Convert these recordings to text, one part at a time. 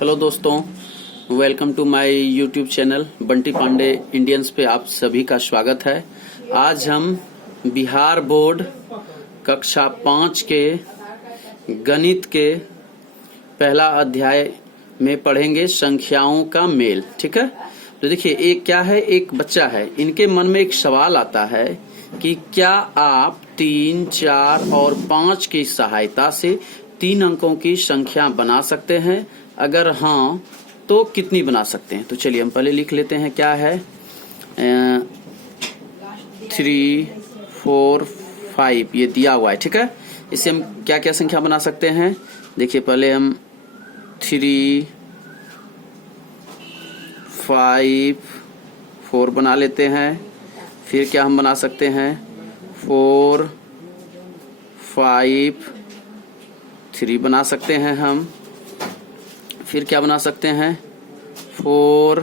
Hello दोस्तों, welcome to my YouTube channel Bunty Pandey Indians पे आप सभी का स्वागत है। आज हम बिहार बोर्ड कक्षा 5 के गणित के पहला अध्याय में पढ़ेंगे संख्याओं का मेल। ठीक है, तो देखिए एक क्या है, एक बच्चा है, इनके मन में एक सवाल आता है कि क्या आप 3, 4 और 5 की सहायता से 3 अंकों की संख्या बना सकते हैं? अगर हाँ तो कितनी बना सकते हैं? तो चलिए हम पहले लिख लेते हैं। क्या है 3, 4, 5 ये दिया हुआ है। ठीक है, इससे हम क्या क्या संख्या बना सकते हैं? देखिए पहले हम 3, 5, 4 बना लेते हैं। फिर क्या हम बना सकते हैं? 4, 5, 3 बना सकते हैं हम। फिर क्या बना सकते हैं? 4,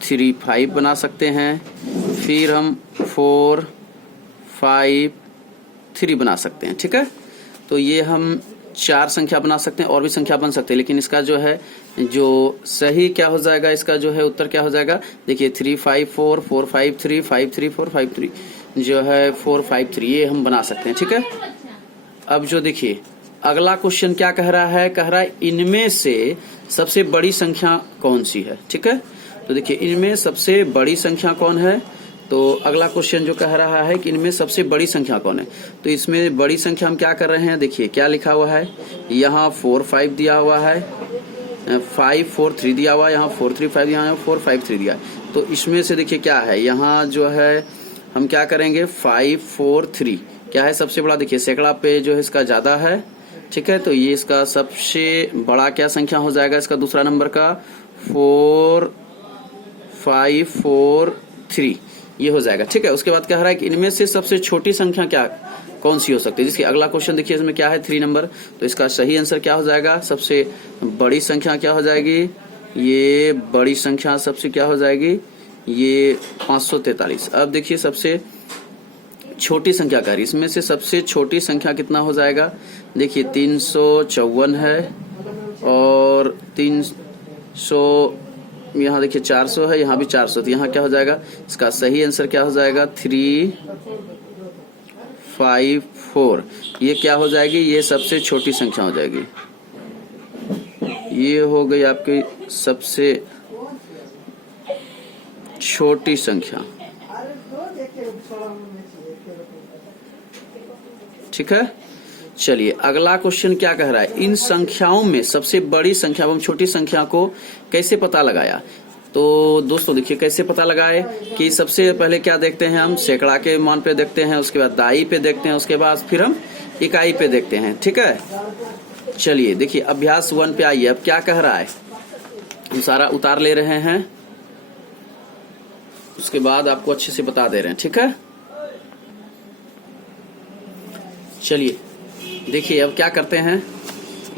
3, 5 बना सकते हैं। फिर हम 4, 5, 3 बना सकते हैं। ठीक है, तो ये हम 4 संख्या बना सकते हैं, और भी संख्या बन सकते हैं, लेकिन इसका जो है जो सही क्या हो जाएगा, इसका जो है उत्तर क्या हो जाएगा? देखिए 3, 5, 4, 4, 5, 3, 5, 3, 4, 5, 3 जो है 4, 5, 3 ये हम बना सकते हैं। ठीक है, अब जो देखिए अगला क्वेश्चन क्या कह रहा है? कह रहा है इनमें से सबसे बड़ी संख्या कौन सी है? ठीक है, तो देखिए इनमें सबसे बड़ी संख्या कौन है? तो अगला क्वेश्चन जो कह रहा है कि इनमें सबसे बड़ी संख्या कौन है, तो इसमें बड़ी संख्या हम क्या कर रहे हैं? देखिए क्या लिखा हुआ है, यहाँ 4, 5 दिया हुआ है, 5, 4, 3 दिया हुआ है, यहाँ 4, 3, 5 यहाँ 4, 5, 3 दिया है। तो इसमें से देखिए क्या है, यहाँ जो है हम क्या करेंगे? 5, 4, 3 क्या है सबसे बड़ा? देखिए सैकड़ा पे जो है इसका ज्यादा है। ठीक है, तो ये इसका सबसे बड़ा क्या संख्या हो जाएगा? इसका दूसरा नंबर का 4, 5, 4, 3 ये हो जाएगा। ठीक है, उसके बाद कह रहा है कि इनमें से सबसे छोटी संख्या क्या कौन सी हो सकती है? जिसकी अगला क्वेश्चन देखिए इसमें क्या है 3 नंबर, तो इसका सही आंसर क्या हो जाएगा? सबसे बड़ी संख्या क्या हो जाएगी? ये बड़ी संख्या सबसे क्या हो जाएगी? ये 543। अब देखिए सबसे छोटी संख्या का, इसमें से सबसे छोटी संख्या कितना हो जाएगा? देखिए 354 है, और 300 यहाँ देखिए 400 है, यहाँ भी 400, तो यहाँ क्या हो जाएगा? इसका सही आंसर क्या हो जाएगा? 3, 5, 4 ये क्या हो जाएगी? ये सबसे छोटी संख्या हो जाएगी। ये हो गई आपकी सबसे छोटी संख्या। ठीक है, चलिए अगला क्वेश्चन क्या कह रहा है? इन संख्याओं में सबसे बड़ी संख्या एवं छोटी संख्या को कैसे पता लगाया? तो दोस्तों देखिए कैसे पता लगाए कि सबसे पहले क्या देखते हैं हम? सैकड़ा के मान पे देखते हैं, उसके बाद दाई पे देखते हैं, उसके बाद फिर हम इकाई पे देखते हैं। ठीक है, चलिए देखिए अभ्यास 1 पे आइए। अब क्या कह रहा है, हम सारा उतार ले रहे हैं, उसके बाद आपको अच्छे से बता दे रहे हैं। ठीक है, चलिए देखिए अब क्या करते हैं,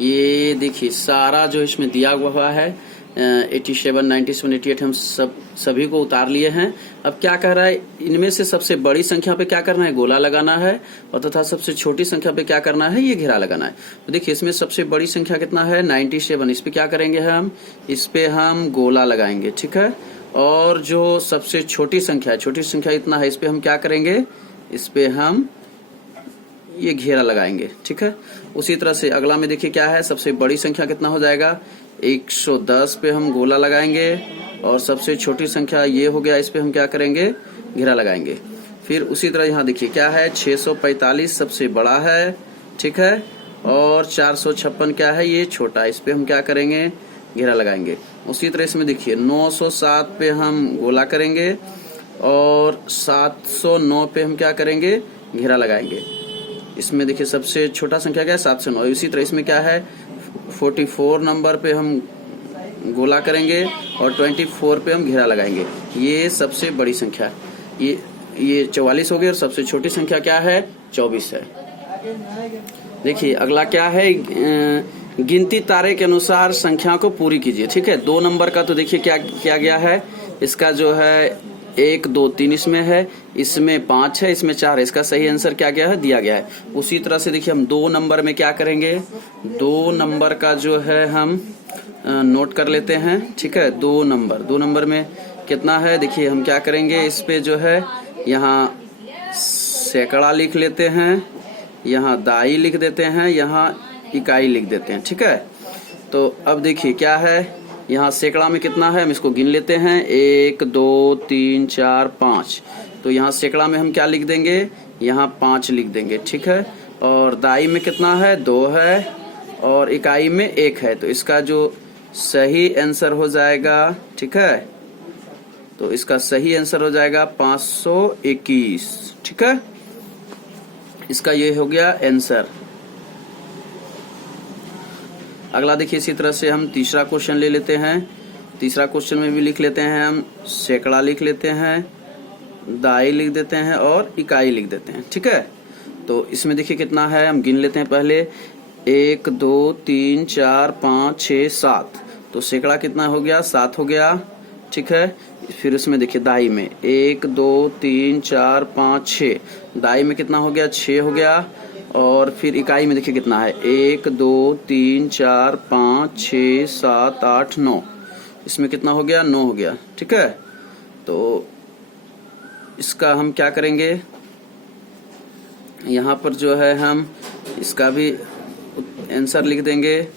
ये देखिए सारा जो इसमें दिया हुआ है 87, 97, 88 हम सभी को उतार लिए हैं। अब क्या कह रहा है? इनमें से सबसे बड़ी संख्या पे क्या करना है? गोला लगाना है, और तथा सबसे छोटी संख्या पे क्या करना है? ये घेरा लगाना है। तो देखिए इसमें सबसे बड़ी संख्या कितना है? 97। इस पे क्या करेंगे हम? इस पे हम गोला लगाएंगे। ठीक है, और जो सबसे छोटी संख्या है, छोटी संख्या इतना है, इस पे हम क्या करेंगे? इस पे हम ये घेरा लगाएंगे। ठीक है, उसी तरह से अगला में देखिए क्या है, सबसे बड़ी संख्या कितना हो जाएगा? 110 पे हम गोला लगाएंगे, और सबसे छोटी संख्या ये हो गया, इस पे हम क्या करेंगे? घेरा लगाएंगे। फिर उसी तरह यहाँ देखिए क्या है, 645 सबसे बड़ा है। ठीक है, और 456 क्या है? ये छोटा, इस पे हम क्या करेंगे? घेरा लगाएंगे। उसी तरह इसमें देखिए 907 पे हम गोला करेंगे, और 709 पे हम क्या करेंगे? घेरा लगाएंगे। इसमें देखिए सबसे छोटा संख्या क्या है? 709। इसी तरह इसमें क्या है? 44 नंबर पे हम गोला करेंगे, और 24 पे हम घेरा लगाएंगे। ये सबसे बड़ी संख्या, ये 44 हो गई, और सबसे छोटी संख्या क्या है? 24 है। देखिए अगला क्या है, गिनती तारे के अनुसार संख्या को पूरी कीजिए। ठीक है, 2 नंबर का तो देखिए क्या किया गया है, इसका जो है 1 2 3 इसमें है, इसमें 5 है, इसमें 4 है। इसका सही आंसर क्या गया है, दिया गया है। उसी तरह से देखिए हम 2 नंबर में क्या करेंगे, 2 नंबर का जो है हम नोट कर लेते हैं। ठीक है, 2 नंबर में कितना है, देखिए हम क्या करेंगे, इस पे जो है यहाँ सैकड़ा लिख लेते हैं, यहाँ दाई लिख देते हैं, यहाँ इकाई लिख देते हैं। ठीक है, तो अब देखिए क्या है, यहाँ सैकड़ा में कितना है, हम इसको गिन लेते हैं, 1 2 3 4 5। तो यहाँ सैकड़ा में हम क्या लिख देंगे, यहाँ 5 लिख देंगे। ठीक है, और दाई में कितना है, 2 है, और इकाई में 1 है। तो इसका जो सही आंसर हो जाएगा, ठीक है, तो इसका सही आंसर हो जाएगा 521। ठीक है, इसका ये हो गया आंसर। अगला देखिए इसी तरह से हम तीसरा क्वेश्चन ले लेते हैं। तीसरा क्वेश्चन में भी लिख लेते हैं, हम सैकड़ा लिख लेते हैं, दाई लिख देते हैं और इकाई लिख देते हैं। ठीक है, तो इसमें देखिए कितना है, हम गिन लेते हैं पहले, 1 2 3 4 5 6 7। तो सैकड़ा कितना हो गया, 7 हो गया। ठीक है, फिर उसमें देखिए दाई में 1 2 3 4 5 6, दाई में कितना हो गया, 6 हो गया। और फिर इकाई में देखिए कितना है, 1 2 3 4 5 6 7 8 9, इसमें कितना हो गया, 9 हो गया। ठीक है, तो इसका हम क्या करेंगे, यहाँ पर जो है हम इसका भी आंसर लिख देंगे।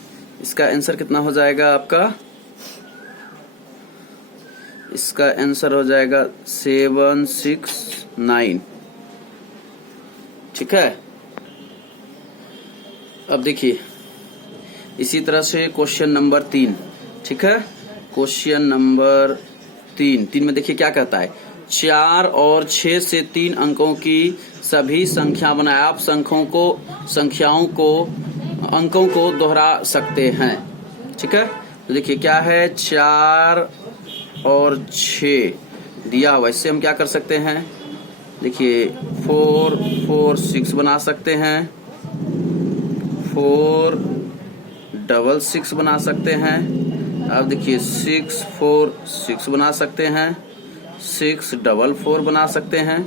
इसका आंसर कितना हो जाएगा आपका, इसका आंसर हो जाएगा 769। ठीक है, अब देखिए इसी तरह से क्वेश्चन नंबर 3। ठीक है, क्वेश्चन नंबर 3 में देखिए क्या कहता है, 4 और 6 से 3 अंकों की सभी संख्या बनाए। आप अंकों को दोहरा सकते हैं। ठीक है, तो देखिए क्या है, 4 और 6 दिया हुआ, इससे हम क्या कर सकते हैं, देखिए 4 4 6 बना सकते हैं, 4 डबल 6 बना सकते हैं। अब देखिए 6 4 6 बना सकते हैं, 6 डबल 4 बना सकते हैं।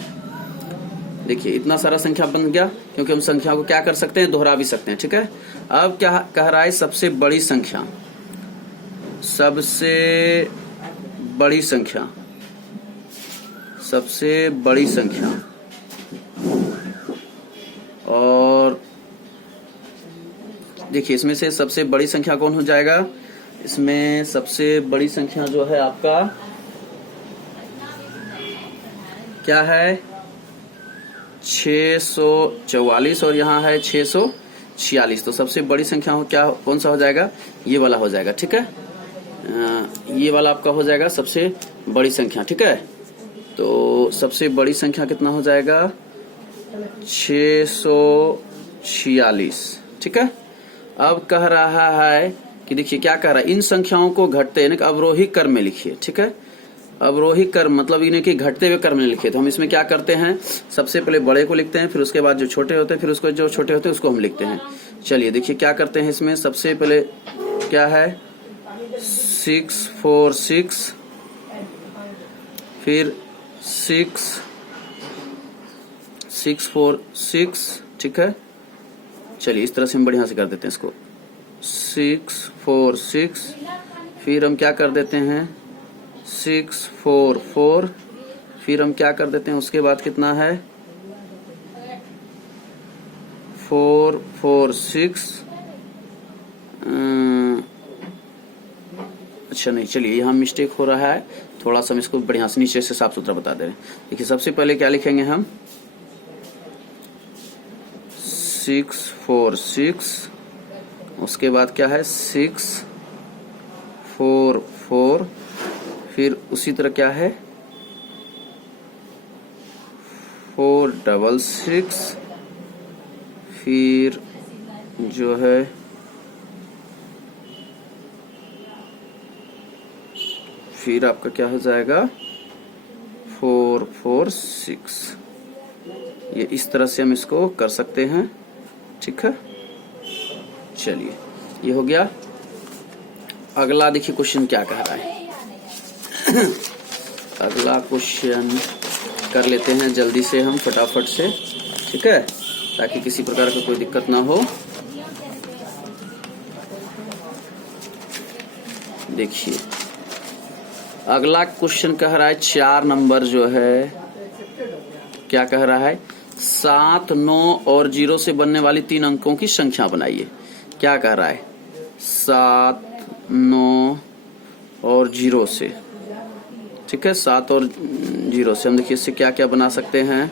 देखिए इतना सारा संख्या बन गया, क्योंकि हम संख्या को क्या कर सकते हैं, दोहरा भी सकते हैं। ठीक है, अब क्या कह रहा है, सबसे बड़ी संख्या, सबसे बड़ी संख्या। और देखिए इसमें से सबसे बड़ी संख्या कौन हो जाएगा, इसमें सबसे बड़ी संख्या जो है आपका क्या है, 644 और यहाँ है 646। तो सबसे बड़ी संख्या हो क्या, कौन सा हो जाएगा, ये वाला हो जाएगा। ठीक है, ये वाला आपका हो जाएगा सबसे बड़ी संख्या। ठीक है, तो सबसे बड़ी संख्या कितना हो जाएगा, 646। ठीक है, अब कह रहा है कि देखिए क्या कह रहा है, इन संख्याओं को घटते यानी कि अवरोही क्रम में लिखिए। ठीक है, अवरोही क्रम मतलब इन्हें कि घटते हुए क्रम में लिखिए। तो हम इसमें क्या करते हैं, सबसे पहले बड़े को लिखते हैं, फिर उसके बाद जो छोटे होते हैं, फिर उसको जो छोटे होते हैं उसको हम लिखते हैं। चलिए देखिए क्या करते हैं, इसमें सबसे पहले क्या है, 6 4 6, फिर 6 4 6। ठीक है, चलिए इस तरह से हम बढ़िया से कर देते हैं इसको, 6 4 6, फिर हम क्या कर देते हैं, 6 4 4, फिर हम क्या कर देते हैं, उसके बाद कितना है, 4 4 6। अच्छा नहीं, चलिए यहाँ मिस्टेक हो रहा है, थोड़ा सा हम इसको बढ़िया से नीचे से साफ सुथरा बता दे रहे हैं। देखिए सबसे पहले क्या लिखेंगे हम, 6 4 6, उसके बाद क्या है, 6 4 4, फिर उसी तरह क्या है, 4 डबल 6, फिर जो है फिर आपका क्या हो जाएगा, 4 4 6। ये इस तरह से हम इसको कर सकते हैं। ठीक है, चलिए ये हो गया। अगला देखिए क्वेश्चन क्या कह रहा है। अगला क्वेश्चन कर लेते हैं जल्दी से हम फटाफट से, ठीक है, ताकि किसी प्रकार का कोई दिक्कत ना हो। देखिए अगला क्वेश्चन कह रहा है 4 नंबर जो है क्या कह रहा है, 7, 9 और 0 से बनने वाली 3 अंकों की संख्या बनाइए। क्या कह रहा है, 7, 9 और 0 से, ठीक है, 7 और 0 से हम देखिए इससे क्या क्या बना सकते हैं,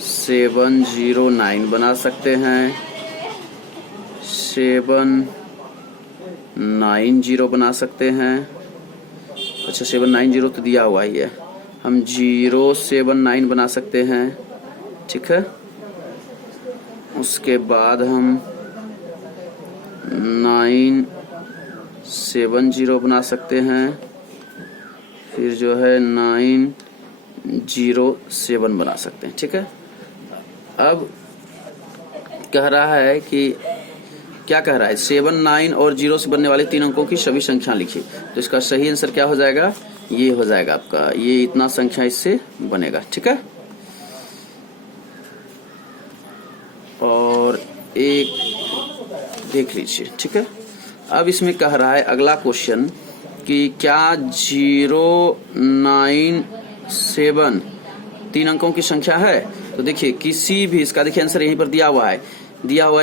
709 बना सकते हैं, 790 बना सकते हैं। अच्छा 790 तो दिया हुआ ही है, हम 079 बना सकते हैं, ठीक है। उसके बाद हम 970 बना सकते हैं, फिर जो है 907 बना सकते हैं, ठीक है। अब कह रहा है कि क्या कह रहा है, 7, 9 और 0 से बनने वाले 3 अंकों की सभी संख्या लिखिए। तो इसका सही आंसर क्या हो जाएगा, ये हो जाएगा आपका, ये इतना संख्या इससे बनेगा, ठीक है। और एक देख लीजिए, ठीक है। अब इसमें कह रहा है अगला क्वेश्चन कि क्या 097 3 अंकों की संख्या है। तो देखिए किसी भी, इसका देखिए आंसर यहीं पर दिया हुआ है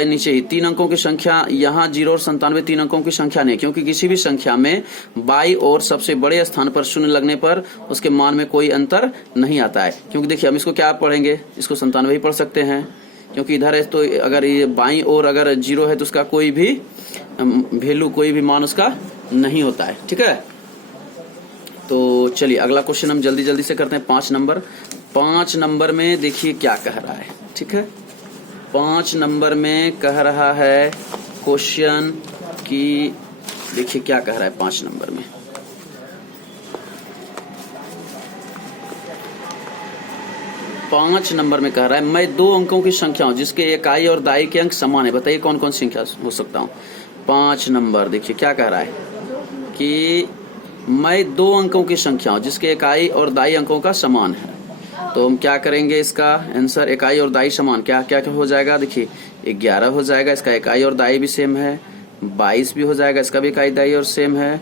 नीचे ही। 3 अंकों की संख्या, यहाँ 0 और 97 3 अंकों की संख्या नहीं, क्योंकि किसी भी संख्या में बाई और सबसे बड़े स्थान पर शून्य लगने पर उसके मान में कोई अंतर नहीं आता है। क्योंकि देखिए हम इसको क्या पढ़ेंगे, इसको 97 ही पढ़ सकते हैं, क्योंकि इधर है तो अगर ये बाई और अगर 0 है तो उसका कोई भी वैल्यू, कोई भी मान उसका नहीं होता है, ठीक है। तो चलिए अगला क्वेश्चन हम जल्दी जल्दी से करते हैं। 5 नंबर, 5 नंबर में देखिए क्या कह रहा है, ठीक है। 5 नंबर में कह रहा है क्वेश्चन कि देखिए क्या कह रहा है 5 नंबर में, कह रहा है मैं 2 अंकों की संख्या हूं जिसके इकाई और दाई के अंक समान है, बताइए कौन कौन सी संख्या हो सकता हूं। 5 नंबर देखिए क्या कह रहा है कि मैं 2 अंकों की संख्या हूं जिसके इकाई और दाई अंकों का समान है। तो हम क्या करेंगे, इसका आंसर इकाई और दाई समान क्या क्या हो जाएगा, देखिए 11 हो जाएगा, इसका इकाई और दाई भी सेम है। 22 भी हो जाएगा, इसका भी इकाई दाई और सेम है।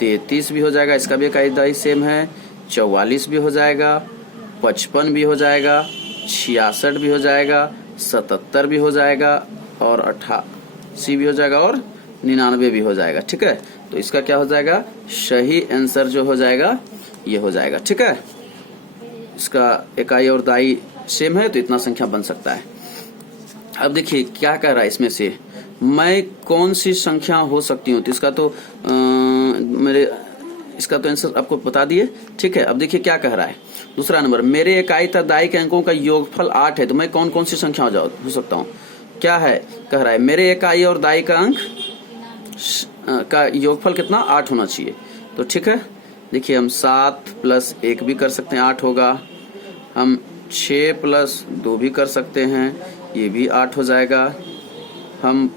33 भी हो जाएगा, इसका भी इकाई दाई सेम है। 44 भी हो जाएगा, 55 भी हो जाएगा, 66 भी हो जाएगा, 77 भी हो जाएगा, और 88 भी हो जाएगा, और 99 भी हो जाएगा, ठीक है। तो इसका क्या हो जाएगा, सही आंसर जो हो जाएगा ये हो जाएगा, ठीक है। इसका इकाई और दाई सेम है तो इतना संख्या बन सकता है। अब देखिए क्या कह रहा है इसमें से, मैं कौन सी संख्या हो सकती हूँ, तो इसका तो इसका तो आंसर आपको बता दिए, ठीक है। अब देखिए क्या कह रहा है दूसरा नंबर, मेरे इकाई तथा दाई के अंकों का योगफल 8 है, तो मैं कौन कौन सी संख्या हो सकता हूँ। क्या है, कह रहा है मेरे इकाई और दाई का अंक का योगफल कितना, 8 होना चाहिए। तो ठीक है, देखिए हम 7 + 1 भी कर सकते हैं, 8 होगा। हम 6 + 2 भी कर सकते हैं, ये भी 8 हो जाएगा। हम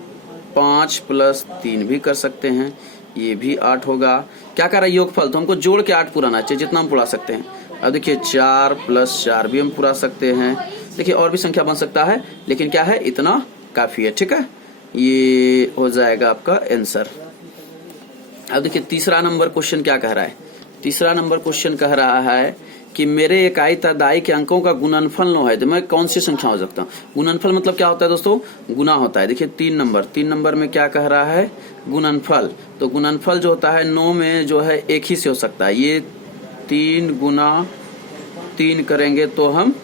5 + 3 भी कर सकते हैं, ये भी 8 होगा। क्या कर रहा है योगफल, तो हमको जोड़ के 8 पुराना चाहिए, जितना हम पुरा सकते हैं। अब देखिए 4 + 4 भी हम पुरा सकते हैं। देखिए और भी संख्या बन सकता है, लेकिन क्या है इतना काफी है, ठीक है। ये हो जाएगा आपका आंसर। अब देखिए तीसरा नंबर क्वेश्चन क्या कह रहा है, तीसरा नंबर क्वेश्चन कह रहा है कि मेरे इकाई तथा दाई के अंकों का गुणनफल 9 है, तो मैं कौन सी संख्या हो सकता हूँ। गुणनफल मतलब क्या होता है दोस्तों, गुना होता है। देखिए 3 नंबर में क्या कह रहा है, गुणनफल। तो गुणनफल जो होता है 9 में जो है एक ही से हो सकता है, ये 3 × 3 करेंगे तो हम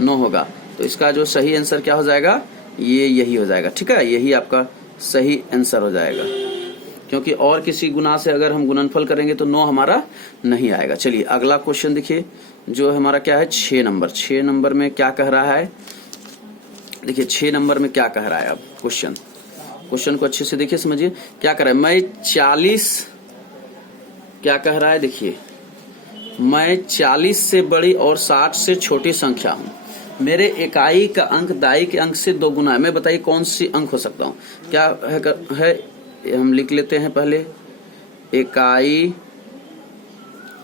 9 होगा। तो इसका जो सही आंसर क्या हो जाएगा, ये यही हो जाएगा, ठीक है। यही आपका सही आंसर हो जाएगा, क्योंकि और किसी गुना से अगर हम गुणनफल करेंगे तो 9 हमारा नहीं आएगा। चलिए अगला क्वेश्चन देखिए, जो हमारा क्या है 6 नंबर। 6 नंबर में क्या कह रहा है, देखिए 6 नंबर में क्या कह रहा है। अब क्वेश्चन को अच्छे से देखिए, समझिए क्या कह रहा है। मैं 40 क्या कह रहा है, देखिए मैं 40 से बड़ी और 60 से छोटी संख्या हूँ। मेरे इकाई का अंक दाई के अंक से 2 गुना है। मैं बताइए कौन सी अंक हो सकता हूँ। क्या है हम लिख लेते हैं पहले, इकाई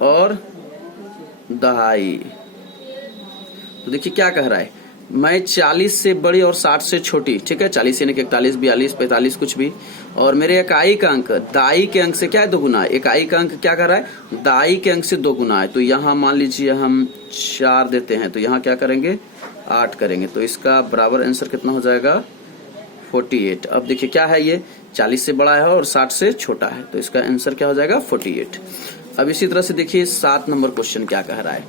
और दहाई। तो देखिए क्या कह रहा है, मैं 40 से बड़ी और 60 से छोटी, ठीक है, 40 यानी कि 41, 42, 45 कुछ भी, और मेरे इकाई का अंक दाई के अंक से क्या है, 2 गुना है। इकाई का अंक क्या कर रहा है, दाई के अंक से 2 गुना है। तो यहाँ मान लीजिए हम 4 देते हैं, तो यहाँ क्या करेंगे, 8 करेंगे। तो इसका बराबर आंसर कितना हो जाएगा, 48। अब देखिए क्या है, ये 40 से बड़ा है और 60 से छोटा है, तो इसका आंसर क्या हो जाएगा, 48। अब इसी तरह से देखिए 7 नंबर क्वेश्चन क्या कह रहा है,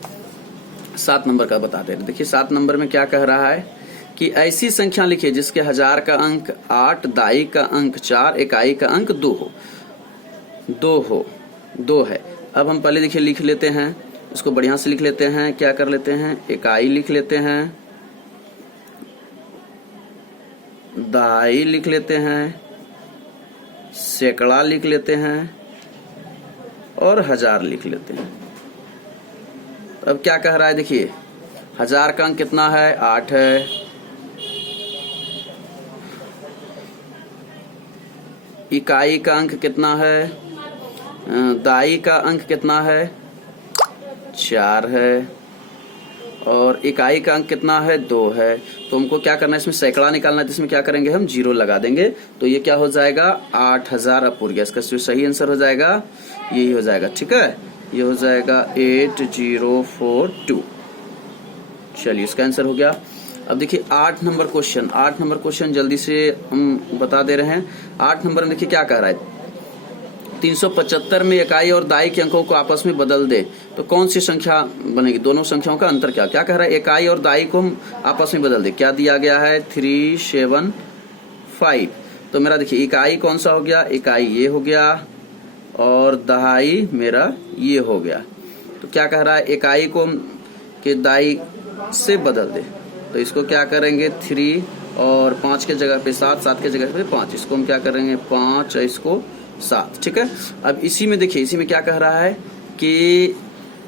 7 नंबर का बताते हैं। देखिए 7 नंबर में क्या कह रहा है कि ऐसी संख्या लिखिए जिसके हजार का अंक 8, दाई का अंक 4, इकाई का अंक 2 है। अब हम पहले देखिए लिख लेते हैं, इसको बढ़िया से लिख लेते हैं। क्या कर लेते हैं, इकाई लिख लेते हैं, दाई लिख लेते हैं, सैकड़ा लिख लेते हैं और हजार लिख लेते हैं। अब क्या कह रहा है, देखिए हजार का अंक कितना है, 8 है, इकाई का अंक कितना है, दाई का अंक कितना है, 4 है, और इकाई का अंक कितना है, 2 है। तो हमको क्या करना है, इसमें सैकड़ा निकालना है, जिसमें क्या करेंगे, हम 0 लगा देंगे। तो ये क्या हो जाएगा, 8000 अपूर गया। इसका जो सही आंसर हो जाएगा यही हो जाएगा, ठीक है, ये हो जाएगा 8042। चलिए इसका आंसर हो गया। अब देखिए 8 नंबर क्वेश्चन जल्दी से हम बता दे रहे हैं। 8 नंबर में देखिए क्या कह रहा है, 375 में इकाई और दाई के अंकों को आपस में बदल दे तो कौन सी संख्या बनेगी, दोनों संख्याओं का अंतर क्या कह रहा है, इकाई और दाई को हम आपस में बदल दे। क्या दिया गया है, 375। तो मेरा देखिए इकाई कौन सा हो गया, इकाई ये हो गया और दहाई मेरा ये हो गया। तो क्या कह रहा है, इकाई को के दाई से बदल दे। तो इसको क्या करेंगे, 3 और 5 के जगह पे 7, 7 के जगह पे 5, इसको हम क्या करेंगे 5 और इसको 7, ठीक है। अब इसी में देखिए, इसी में क्या कह रहा है कि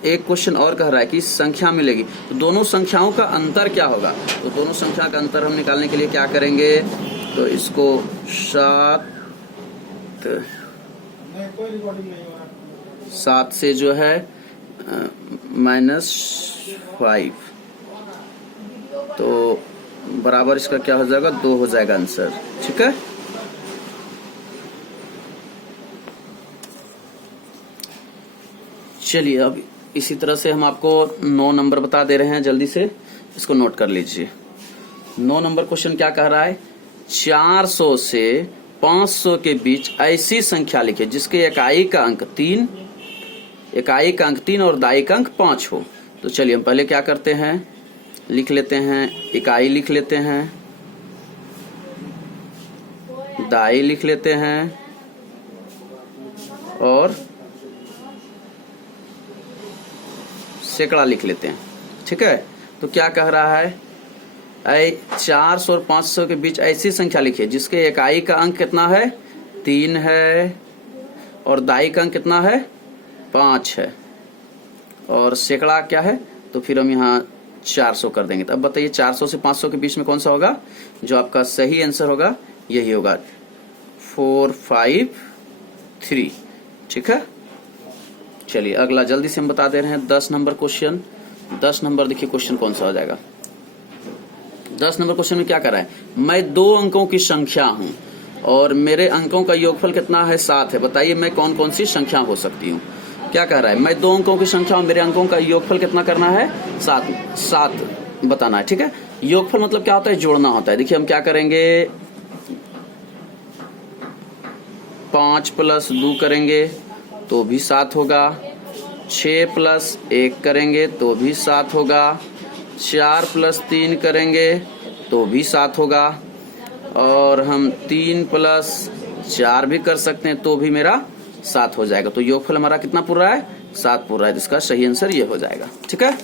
एक क्वेश्चन और कह रहा है कि संख्या मिलेगी तो दोनों संख्याओं का अंतर क्या होगा। तो दोनों संख्या का अंतर हम निकालने के लिए क्या करेंगे, तो इसको 7 से जो है -5, तो बराबर इसका क्या हो जाएगा, 2 हो जाएगा आंसर, ठीक है। चलिए अब इसी तरह से हम आपको 9 नंबर बता दे रहे हैं, जल्दी से इसको नोट कर लीजिए। 9 नंबर क्वेश्चन क्या कह रहा है, 400 से 500 के बीच ऐसी संख्या लिखे जिसके इकाई का अंक 3 और दाई का अंक 5 हो। तो चलिए हम पहले क्या करते हैं, लिख लेते हैं, इकाई लिख लेते हैं, दाई लिख लेते हैं और सैकड़ा लिख लेते हैं, ठीक है। तो क्या कह रहा है, 400 और 500 के बीच ऐसी संख्या लिखिए जिसके इकाई का अंक कितना है, 3 है और दाई का अंक कितना है, 5 है और सैकड़ा क्या है। तो फिर हम यहाँ 400 कर देंगे। तो अब बताइए 400 से 500 के बीच में कौन सा होगा, जो आपका सही आंसर होगा यही होगा, 453, ठीक है। चलिए अगला जल्दी से हम बता दे रहे हैं 10 नंबर क्वेश्चन। 10 नंबर देखिए क्वेश्चन कौन सा हो जाएगा। 10 नंबर क्वेश्चन में क्या कर रहा है, मैं 2 अंकों की संख्या हूं और मेरे अंकों का योगफल कितना है, 7 है। बताइए मैं कौन कौन सी संख्या हो सकती हूँ। क्या कह रहा है, मैं 2 अंकों की संख्या हूं, मेरे अंकों का योगफल कितना करना है, 7 बताना है, ठीक है। योगफल मतलब क्या होता है, जोड़ना होता है। देखिए हम क्या करेंगे, 5 + 2 करेंगे तो भी 7 होगा, 6 + 1 करेंगे तो भी 7 होगा, 4 + 3 करेंगे तो भी 7 होगा, और हम 3 + 4 भी कर सकते हैं तो भी मेरा 7 हो जाएगा। तो योगफल हमारा कितना पूरा है, 7 पूरा है। इसका सही आंसर ये हो जाएगा, ठीक है।